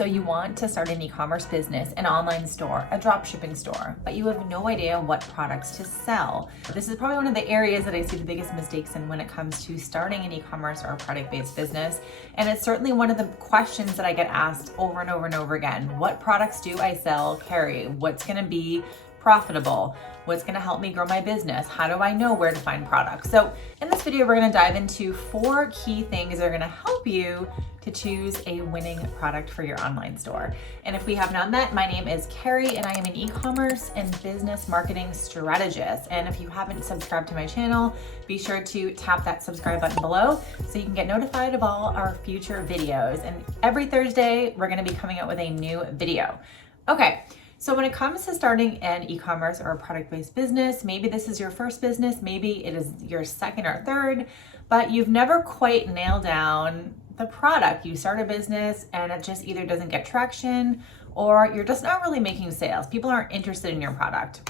So you want to start an e-commerce business, an online store, a drop shipping store, but you have no idea what products to sell. This is probably one of the areas that I see the biggest mistakes in when it comes to starting an e-commerce or a product-based business. And it's certainly one of the questions that I get asked over and over and over again. What products do I sell, carry? What's gonna be profitable? What's gonna help me grow my business? How do I know where to find products? So in this video, we're gonna dive into 4 key things that are gonna help you to choose a winning product for your online store. And if we have not met, my name is Carrie and I am an e-commerce and business marketing strategist. And if you haven't subscribed to my channel, be sure to tap that subscribe button below so you can get notified of all our future videos. And every Thursday, we're gonna be coming out with a new video. Okay. So when it comes to starting an e-commerce or a product-based business, maybe this is your first business, maybe it is your second or third, but you've never quite nailed down the product. You start a business and it just either doesn't get traction or you're just not really making sales. People aren't interested in your product.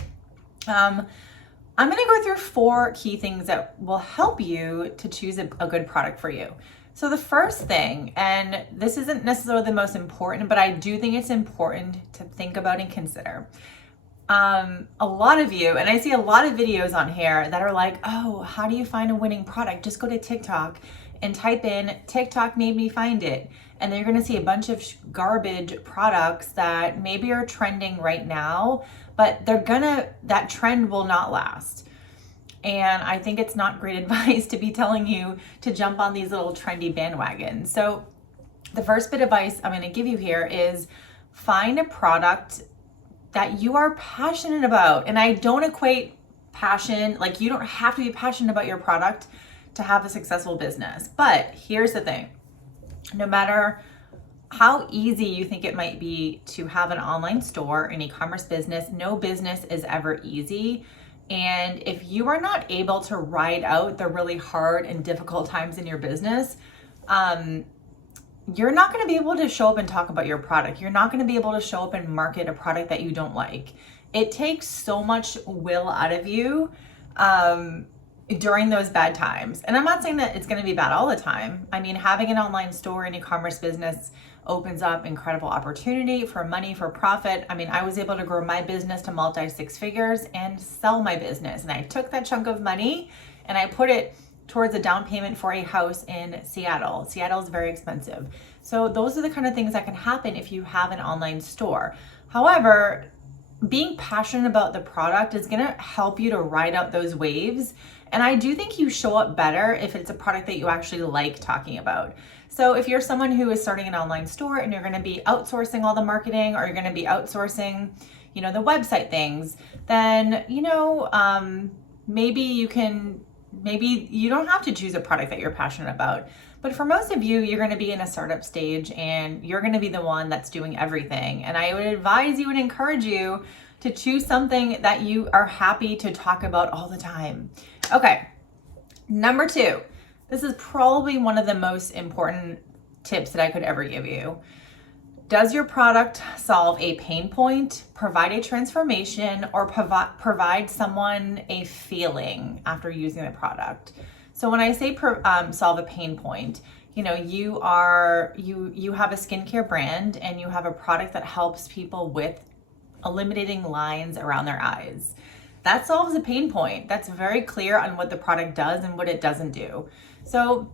I'm gonna go through 4 key things that will help you to choose a good product for you. So the first thing, and this isn't necessarily the most important, but I do think it's important to think about and consider. A lot of you, and I see a lot of videos on here that are like, oh, how do you find a winning product? Just go to TikTok and type in TikTok made me find it. And then you're gonna see a bunch of garbage products that maybe are trending right now, but that trend will not last. And I think it's not great advice to be telling you to jump on these little trendy bandwagons. So the first bit of advice I'm going to give you here is find a product that you are passionate about. And I don't equate passion, like you don't have to be passionate about your product to have a successful business. But here's the thing, no matter how easy you think it might be to have an online store, an e-commerce business, no business is ever easy. And if you are not able to ride out the really hard and difficult times in your business, you're not going to be able to show up and talk about your product. You're not going to be able to show up and market a product that you don't like. It takes so much will out of you during those bad times. And I'm not saying that it's going to be bad all the time. I mean, having an online store and e-commerce business opens up incredible opportunity for money, for profit. I mean, I was able to grow my business to multi 6 figures and sell my business. And I took that chunk of money and I put it towards a down payment for a house in Seattle. Seattle is very expensive. So those are the kind of things that can happen if you have an online store. However, being passionate about the product is going to help you to ride out those waves. And I do think you show up better if it's a product that you actually like talking about. So if you're someone who is starting an online store and you're going to be outsourcing all the marketing, or you're going to be outsourcing, the website things, then, maybe you don't have to choose a product that you're passionate about. But for most of you, you're going to be in a startup stage and you're going to be the one that's doing everything. And I would advise you and encourage you to choose something that you are happy to talk about all the time. Okay, number 2. This is probably one of the most important tips that I could ever give you. Does your product solve a pain point, provide a transformation, or provide someone a feeling after using the product? So when I say solve a pain point, you have a skincare brand and you have a product that helps people with eliminating lines around their eyes. That solves a pain point. That's very clear on what the product does and what it doesn't do. So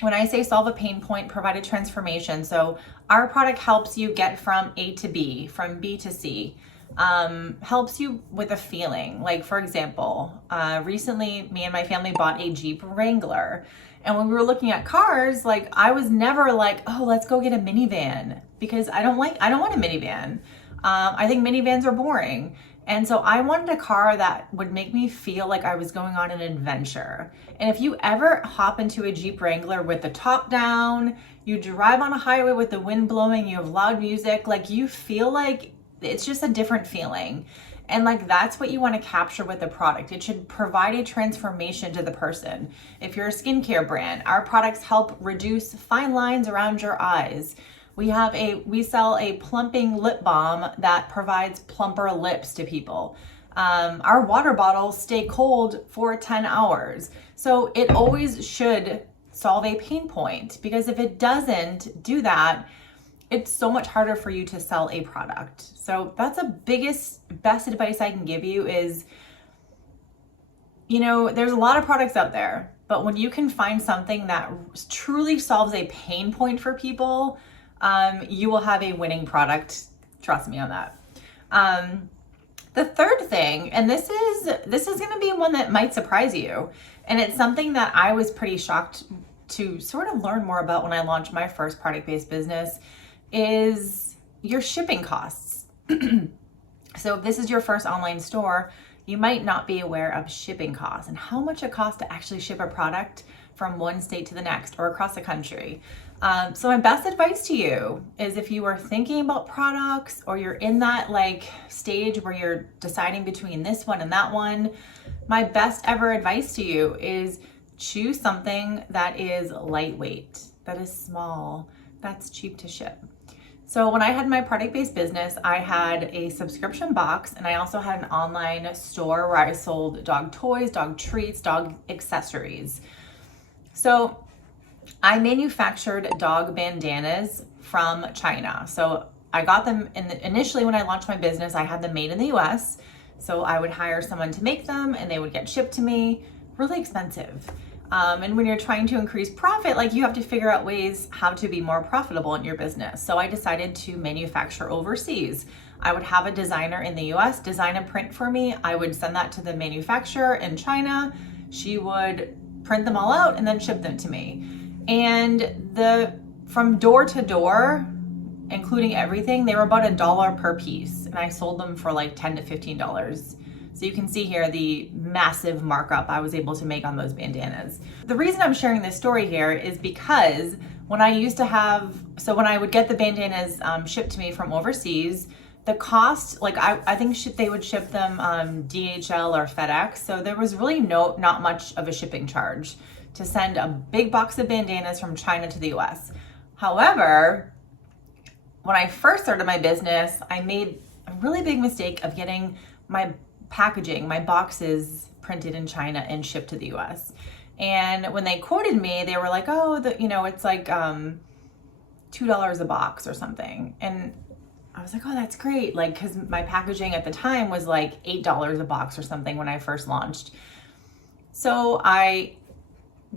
when I say solve a pain point, provide a transformation. So our product helps you get from A to B, from B to C, helps you with a feeling. Like for example, recently me and my family bought a Jeep Wrangler. And when we were looking at cars, like I was never like, oh, let's go get a minivan, because I don't want a minivan. I think minivans are boring. And so I wanted a car that would make me feel like I was going on an adventure. And if you ever hop into a Jeep Wrangler with the top down, you drive on a highway with the wind blowing, you have loud music, like you feel like it's just a different feeling. And like that's what you want to capture with the product. It should provide a transformation to the person. If you're a skincare brand, our products help reduce fine lines around your eyes. We sell a plumping lip balm that provides plumper lips to people. Our water bottles stay cold for 10 hours. So it always should solve a pain point, because if it doesn't do that, it's so much harder for you to sell a product. So that's the best advice I can give you is, there's a lot of products out there, but when you can find something that truly solves a pain point for people, you will have a winning product. Trust me on that. The third thing, and this is going to be one that might surprise you, and it's something that I was pretty shocked to sort of learn more about when I launched my first product-based business, is your shipping costs. So if this is your first online store, you might not be aware of shipping costs and how much it costs to actually ship a product from one state to the next or across the country. So my best advice to you is, if you are thinking about products or you're in that stage where you're deciding between this one and that one, my best ever advice to you is choose something that is lightweight, that is small, that's cheap to ship. So when I had my product-based business, I had a subscription box, and I also had an online store where I sold dog toys, dog treats, dog accessories. So I manufactured dog bandanas from China. So I got them initially when I launched my business, I had them made in the US. So I would hire someone to make them and they would get shipped to me. Really expensive. And when you're trying to increase profit, you have to figure out ways how to be more profitable in your business. So I decided to manufacture overseas. I would have a designer in the US design a print for me. I would send that to the manufacturer in China. She would print them all out and then ship them to me. And from door to door, including everything, they were about $1 per piece. And I sold them for $10 to $15. So you can see here the massive markup I was able to make on those bandanas. The reason I'm sharing this story here is because when I would get the bandanas shipped to me from overseas, the cost, I think they would ship them DHL or FedEx. So there was really not much of a shipping charge to send a big box of bandanas from China to the US. However, when I first started my business, I made a really big mistake of getting my packaging, my boxes printed in China and shipped to the US. And when they quoted me, they were like, oh, it's $2 a box or something. And I was like, oh, that's great. Cause my packaging at the time was $8 a box or something when I first launched. So I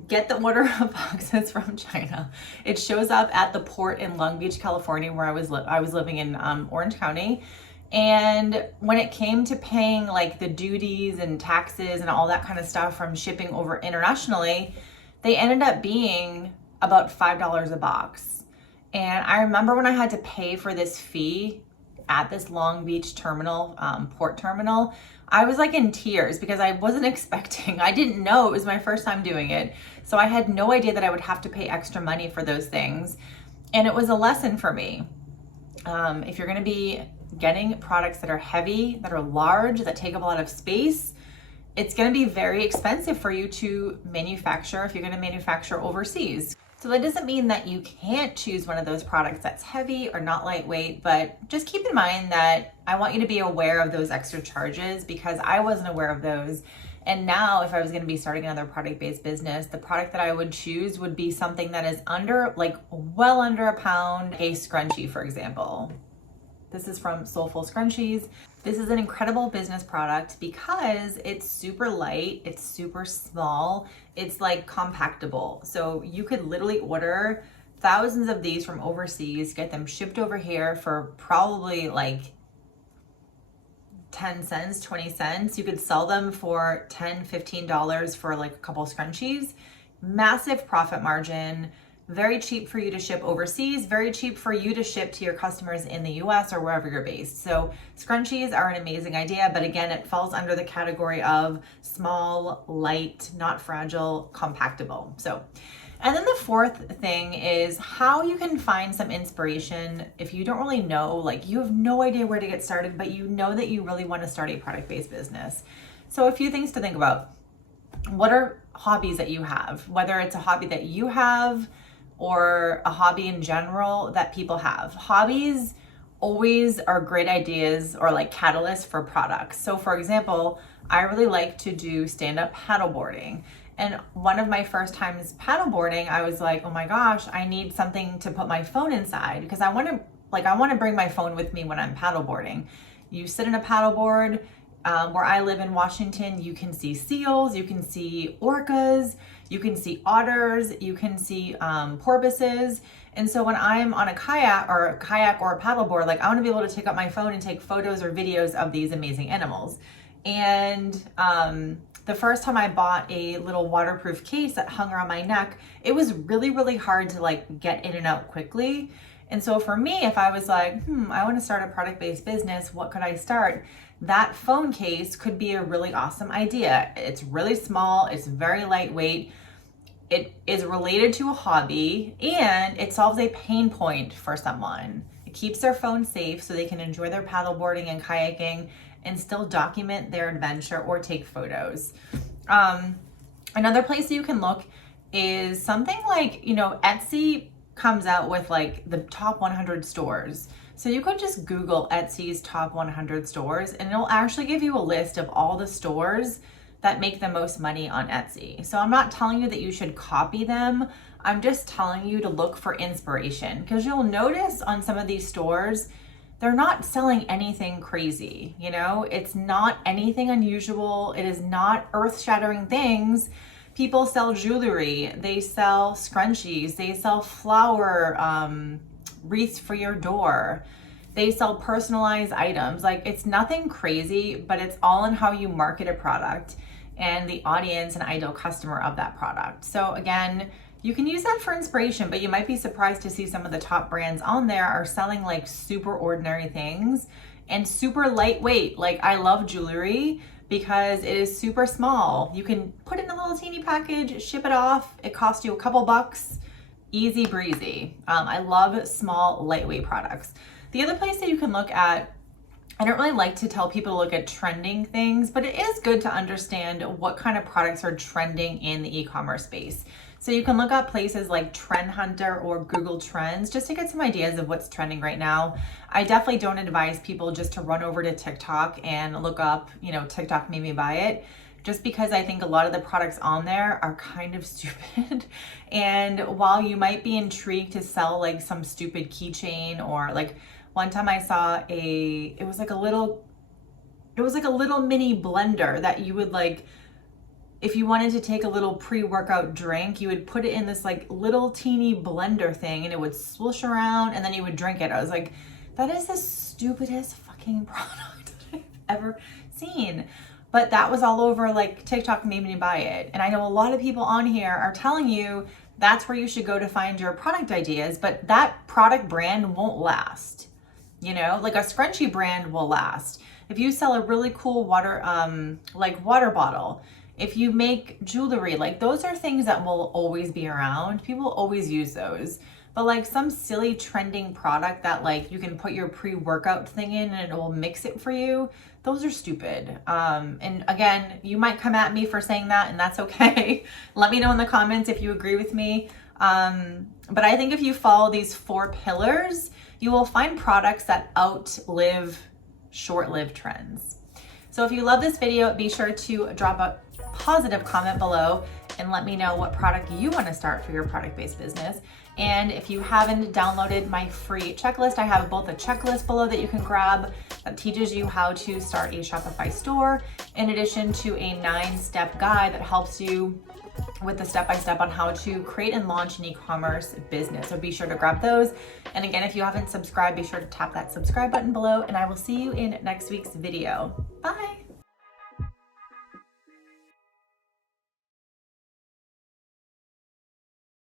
get the order of boxes from China. It shows up at the port in Long Beach, California, where I was living in Orange County. And when it came to paying the duties and taxes and all that kind of stuff from shipping over internationally, they ended up being about $5 a box. And I remember when I had to pay for this fee at this Long Beach terminal, port terminal, I was in tears because I wasn't expecting, I didn't know, it was my first time doing it. So I had no idea that I would have to pay extra money for those things. And it was a lesson for me. If you're going to be getting products that are heavy, that are large, that take up a lot of space, it's going to be very expensive for you to manufacture if you're going to manufacture overseas. So that doesn't mean that you can't choose one of those products that's heavy or not lightweight, but just keep in mind that I want you to be aware of those extra charges, because I wasn't aware of those. And now if I was going to be starting another product-based business, the product that I would choose would be something that is well under a pound. A scrunchie, for example. This is from Soulful Scrunchies. This is an incredible business product because it's super light, it's super small, it's compactable. So you could literally order thousands of these from overseas, get them shipped over here for probably 10 cents, 20 cents. You could sell them for $10, $15 for a couple scrunchies. Massive profit margin. Very cheap for you to ship overseas, very cheap for you to ship to your customers in the US or wherever you're based. So scrunchies are an amazing idea, but again, it falls under the category of small, light, not fragile, compactable. And then the fourth thing is how you can find some inspiration if you don't really know, you have no idea where to get started, but you know that you really want to start a product-based business. So a few things to think about. What are hobbies that you have? Whether it's a hobby that you have or a hobby in general that people have. Hobbies always are great ideas or catalysts for products. So for example, I really like to do stand-up paddleboarding. And one of my first times paddleboarding, I was like, oh my gosh, I need something to put my phone inside because I want to like I want to bring my phone with me when I'm paddleboarding. You sit in a paddleboard. Where I live in Washington, you can see seals, you can see orcas, you can see otters, you can see porpoises. And so when I'm on a kayak or a paddleboard, like I want to be able to take out my phone and take photos or videos of these amazing animals. And the first time I bought a little waterproof case that hung around my neck, it was really, really hard to like get in and out quickly. And so for me, if I was like, I want to start a product-based business, what could I start? That phone case could be a really awesome idea. It's really small, it's very lightweight, it is related to a hobby, and it solves a pain point for someone. It keeps their phone safe so they can enjoy their paddleboarding and kayaking and still document their adventure or take photos. Another place you can look is something like, Etsy comes out with like the top 100 stores. So you could just Google Etsy's top 100 stores and it'll actually give you a list of all the stores that make the most money on Etsy. So I'm not telling you that you should copy them. I'm just telling you to look for inspiration, because you'll notice on some of these stores, they're not selling anything crazy. It's not anything unusual. It is not earth-shattering things. People sell jewelry, they sell scrunchies, they sell flower wreaths for your door. They sell personalized items. Like, it's nothing crazy, but it's all in how you market a product and the audience and ideal customer of that product. So again, you can use that for inspiration, but you might be surprised to see some of the top brands on there are selling like super ordinary things and super lightweight. Like, I love jewelry because it is super small. You can put it in a little teeny package, ship it off. It costs you a couple bucks. Easy breezy. I love small, lightweight products. The other place that you can look at, I don't really like to tell people to look at trending things, but it is good to understand what kind of products are trending in the e-commerce space. So you can look up places like Trend Hunter or Google Trends just to get some ideas of what's trending right now. I definitely don't advise people just to run over to TikTok and look up, TikTok made me buy it. Just because I think a lot of the products on there are kind of stupid. And while you might be intrigued to sell like some stupid keychain, or like one time I saw it was like a little mini blender that you would like, if you wanted to take a little pre-workout drink, you would put it in this like little teeny blender thing and it would swoosh around and then you would drink it. I was like, that is the stupidest fucking product I've ever seen. But that was all over like TikTok made me buy it. And I know a lot of people on here are telling you that's where you should go to find your product ideas, but that product brand won't last. Like a scrunchie brand will last. If you sell a really cool water bottle, if you make jewelry, like those are things that will always be around. People always use those. But like some silly trending product that like you can put your pre-workout thing in and it will mix it for you, those are stupid. And again, you might come at me for saying that, and that's okay. Let me know in the comments if you agree with me. But I think if you follow these 4 pillars, you will find products that outlive short-lived trends. So if you love this video, be sure to drop a positive comment below and let me know what product you want to start for your product-based business. And if you haven't downloaded my free checklist, I have both a checklist below that you can grab that teaches you how to start a Shopify store, in addition to a 9-step guide that helps you with the step-by-step on how to create and launch an e-commerce business. So be sure to grab those. And again, if you haven't subscribed, be sure to tap that subscribe button below, and I will see you in next week's video. Bye.